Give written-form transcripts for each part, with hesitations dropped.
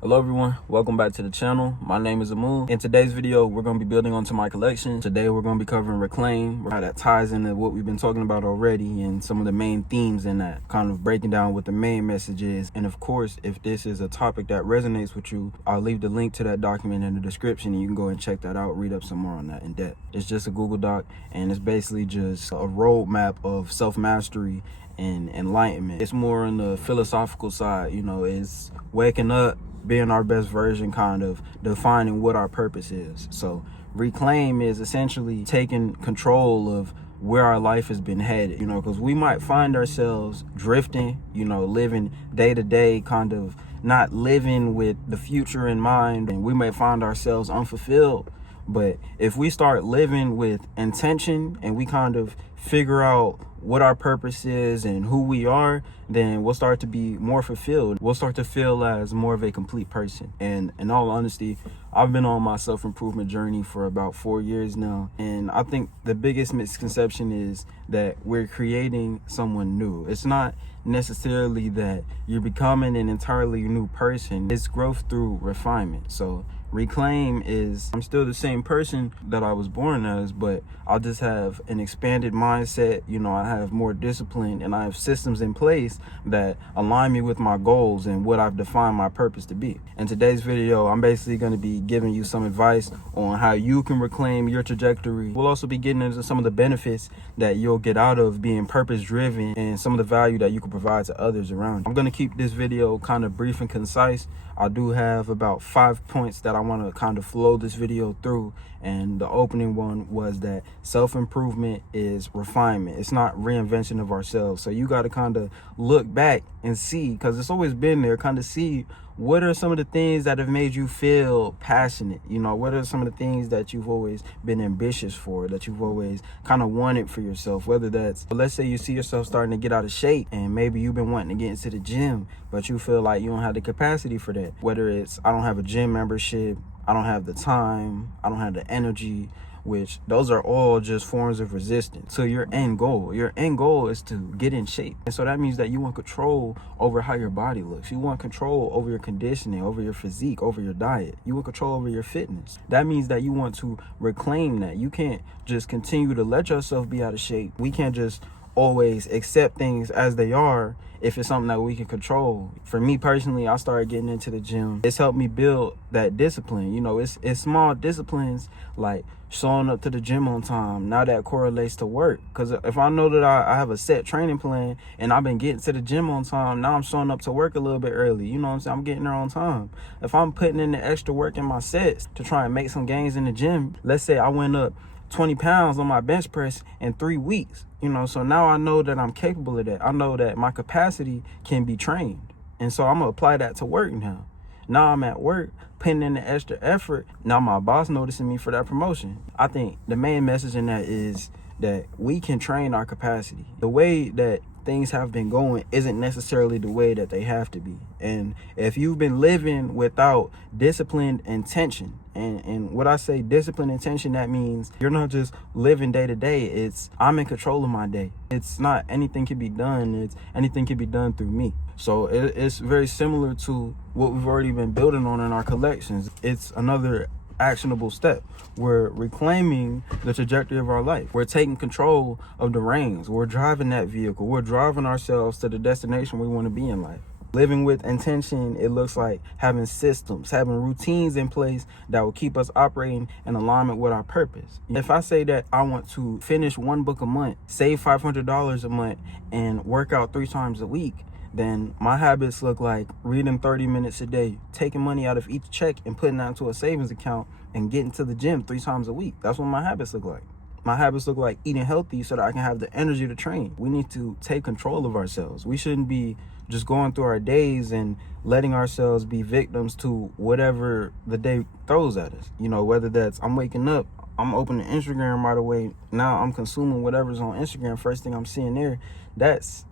Hello everyone, welcome back to the channel. My name is Amul. In today's video, we're going to be building onto my collection. Today we're going to be covering Reclaim, how that ties into what we've been talking about already and some of the main themes in that, kind of breaking down what the main message is. And of course, if this is a topic that resonates with you, I'll leave the link to that document in the description and you can go and check that out, read up some more on that in depth. It's just a Google Doc and it's basically just a roadmap of self-mastery and enlightenment. It's more on the philosophical side, it's waking up, being our best version, kind of defining what our purpose is. So reclaim is essentially taking control of where our life has been headed, because we might find ourselves drifting, living day to day, kind of not living with the future in mind, and we may find ourselves unfulfilled. But if we start living with intention and we kind of figure out what our purpose is and who we are, then we'll start to be more fulfilled. We'll start to feel as more of a complete person. And in all honesty, I've been on my self-improvement journey for about 4 years now. And I think the biggest misconception is that we're creating someone new. It's not necessarily that you're becoming an entirely new person. It's growth through refinement. So reclaim is, I'm still the same person that I was born as, but I'll just have an expanded mindset. I have more discipline and I have systems in place that align me with my goals and what I've defined my purpose to be. In today's video, I'm basically going to be giving you some advice on how you can reclaim your trajectory. We'll also be getting into some of the benefits that you'll get out of being purpose driven and some of the value that you can provide to others around you. I'm going to keep this video kind of brief and concise. I do have about 5 points that I want to kind of flow this video through. And the opening one was that self-improvement is refinement. It's not reinvention of ourselves. So you got to kind of look back and see, because it's always been there, kind of see what are some of the things that have made you feel passionate? What are some of the things that you've always been ambitious for, that you've always kind of wanted for yourself? Whether that's, let's say you see yourself starting to get out of shape and maybe you've been wanting to get into the gym, but you feel like you don't have the capacity for that. Whether it's, I don't have a gym membership, I don't have the time, I don't have the energy, which those are all just forms of resistance to your end goal. Your end goal is to get in shape. And so that means that you want control over how your body looks. You want control over your conditioning, over your physique, over your diet. You want control over your fitness. That means that you want to reclaim that. You can't just continue to let yourself be out of shape. We can't just always accept things as they are if it's something that we can control. For me personally, I started getting into the gym. It's helped me build that discipline. It's small disciplines like showing up to the gym on time. Now that correlates to work, because if I know that I have a set training plan and I've been getting to the gym on time, now I'm showing up to work a little bit early. You know what I'm saying? I'm getting there on time. If I'm putting in the extra work in my sets to try and make some gains in the gym, let's say I went up 20 pounds on my bench press in 3 weeks, so now I know that I'm capable of that. I know that my capacity can be trained. And so I'm gonna apply that to work now. Now I'm at work, putting in the extra effort. Now my boss noticing me for that promotion. I think the main message in that is that we can train our capacity. The way that things have been going isn't necessarily the way that they have to be. And if you've been living without disciplined intention, and what I say disciplined intention, that means you're not just living day to day. It's, I'm in control of my day. It's not anything can be done. It's anything can be done through me. So it's very similar to what we've already been building on in our collections. It's another actionable step. We're reclaiming the trajectory of our life. We're taking control of the reins. We're driving that vehicle. We're driving ourselves to the destination we want to be in life. Living with intention, it looks like having systems, having routines in place that will keep us operating in alignment with our purpose. If I say that I want to finish 1 book a month, save $500 a month, and work out 3 times a week, then my habits look like reading 30 minutes a day, taking money out of each check and putting that into a savings account, and getting to the gym 3 times a week. That's what my habits look like. My habits look like eating healthy so that I can have the energy to train. We need to take control of ourselves. We shouldn't be just going through our days and letting ourselves be victims to whatever the day throws at us. Whether that's I'm waking up, I'm opening Instagram right away. Now I'm consuming whatever's on Instagram. First thing I'm seeing there, that's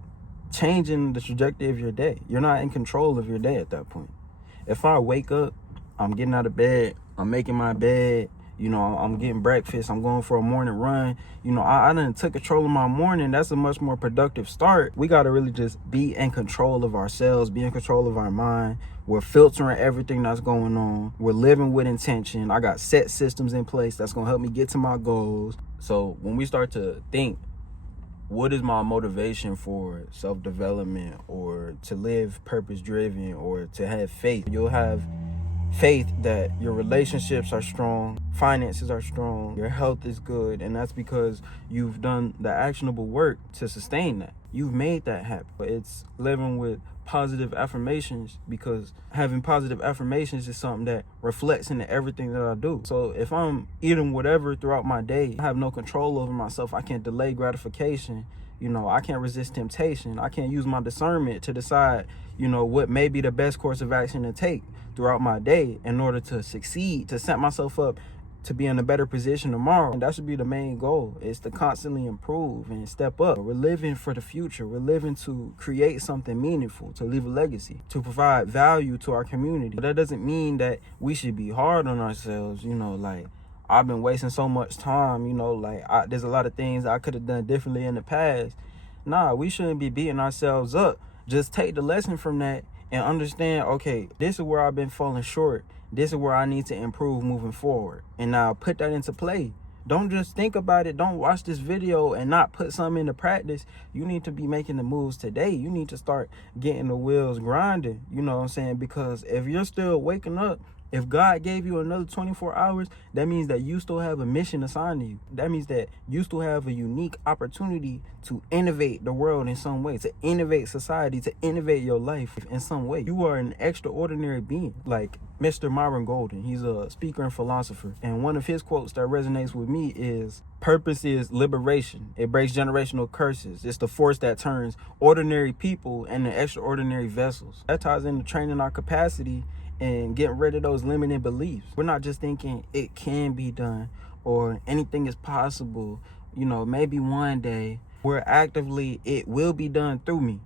changing the trajectory of your day. You're not in control of your day at that point. If I wake up, I'm getting out of bed, I'm making my bed, You know, I'm getting breakfast. I'm going for a morning run. You know, I done took control of my morning. That's a much more productive start. We got to really just be in control of ourselves, be in control of our mind. We're filtering everything that's going on. We're living with intention. I got set systems in place that's going to help me get to my goals. So when we start to think, what is my motivation for self-development or to live purpose-driven or to have faith? You'll have faith that your relationships are strong, finances are strong, your health is good, and that's because you've done the actionable work to sustain that. You've made that happen. It's living with positive affirmations, because having positive affirmations is something that reflects into everything that I do. So if I'm eating whatever throughout my day, I have no control over myself. I can't delay gratification. You know, I can't resist temptation. I can't use my discernment to decide, you know, what may be the best course of action to take throughout my day in order to succeed, to set myself up to be in a better position tomorrow. And that should be the main goal, is to constantly improve and step up. We're living for the future. We're living to create something meaningful, to leave a legacy, to provide value to our community. But that doesn't mean that we should be hard on ourselves. You know, like, I've been wasting so much time, you know, like there's a lot of things I could have done differently in the past. Nah, we shouldn't be beating ourselves up. Just take the lesson from that and understand, okay, this is where I've been falling short. This is where I need to improve moving forward. And now put that into play. Don't just think about it. Don't watch this video and not put something into practice. You need to be making the moves today. You need to start getting the wheels grinding. You know what I'm saying? Because if you're still waking up, if God gave you another 24 hours, that means that you still have a mission assigned to you. That means that you still have a unique opportunity to innovate the world in some way, to innovate society, to innovate your life in some way. You are an extraordinary being, like Mr. Myron Golden. He's a speaker and philosopher. And one of his quotes that resonates with me is, "Purpose is liberation. It breaks generational curses. It's the force that turns ordinary people into extraordinary vessels." That ties into training our capacity and getting rid of those limiting beliefs. We're not just thinking it can be done or anything is possible, you know, maybe one day. We're actively, it will be done through me.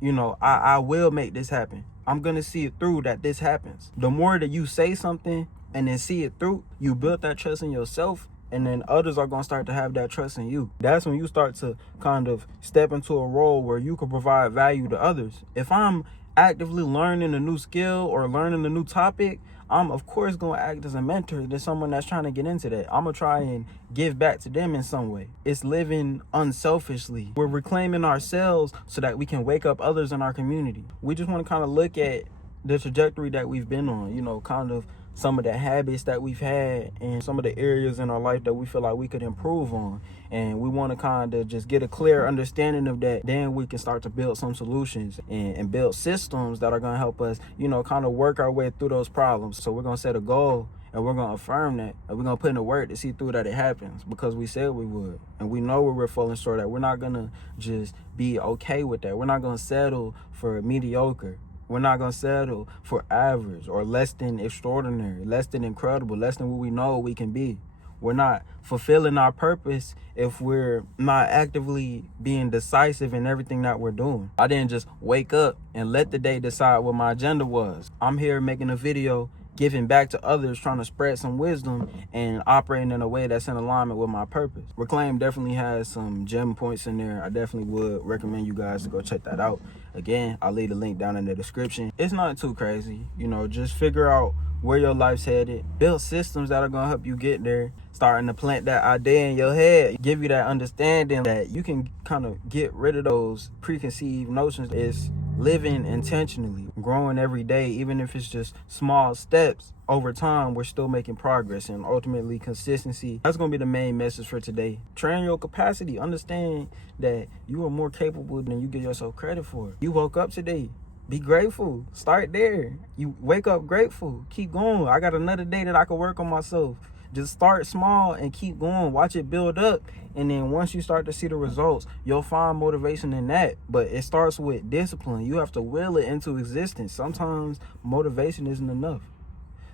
You know, I will make this happen. I'm going to see it through that this happens. The more that you say something and then see it through, you build that trust in yourself, and then others are going to start to have that trust in you. That's when you start to kind of step into a role where you can provide value to others. If I'm actively learning a new skill or learning a new topic, I'm of course going to act as a mentor to someone that's trying to get into that. I'm going to try and give back to them in some way. It's living unselfishly. We're reclaiming ourselves so that we can wake up others in our community. We just want to kind of look at the trajectory that we've been on, you know, kind of some of the habits that we've had and some of the areas in our life that we feel like we could improve on. And we want to kind of just get a clear understanding of that. Then we can start to build some solutions and build systems that are going to help us, you know, kind of work our way through those problems. So we're going to set a goal and we're going to affirm that, and we're going to put in the work to see through that it happens, because we said we would. And we know where we're falling short at. We're not going to just be okay with that. We're not going to settle for mediocre. We're not going to settle for average or less than extraordinary, less than incredible, less than what we know we can be. We're not fulfilling our purpose if we're not actively being decisive in everything that we're doing. I didn't just wake up and let the day decide what my agenda was. I'm here making a video, giving back to others, trying to spread some wisdom and operating in a way that's in alignment with my purpose. Reclaim definitely has some gem points in there. I definitely would recommend you guys to go check that out. Again, I'll leave the link down in the description. It's not too crazy, you know, just figure out where your life's headed, build systems that are going to help you get there, starting to plant that idea in your head, give you that understanding that you can kind of get rid of those preconceived notions. It's living intentionally, growing every day, even if it's just small steps. Over time, we're still making progress, and ultimately consistency. That's going to be the main message for today. Train your capacity. Understand that you are more capable than you give yourself credit for. You woke up today. Be grateful. Start there. You wake up grateful. Keep going. I got another day that I can work on myself. Just start small and keep going. Watch it build up. And then once you start to see the results, you'll find motivation in that. But it starts with discipline. You have to will it into existence. Sometimes motivation isn't enough.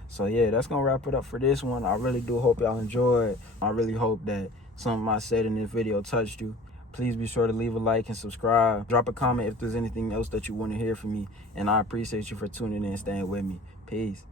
So yeah, that's going to wrap it up for this one. I really do hope y'all enjoyed. I really hope that something I said in this video touched you. Please be sure to leave a like and subscribe. Drop a comment if there's anything else that you want to hear from me. And I appreciate you for tuning in and staying with me. Peace.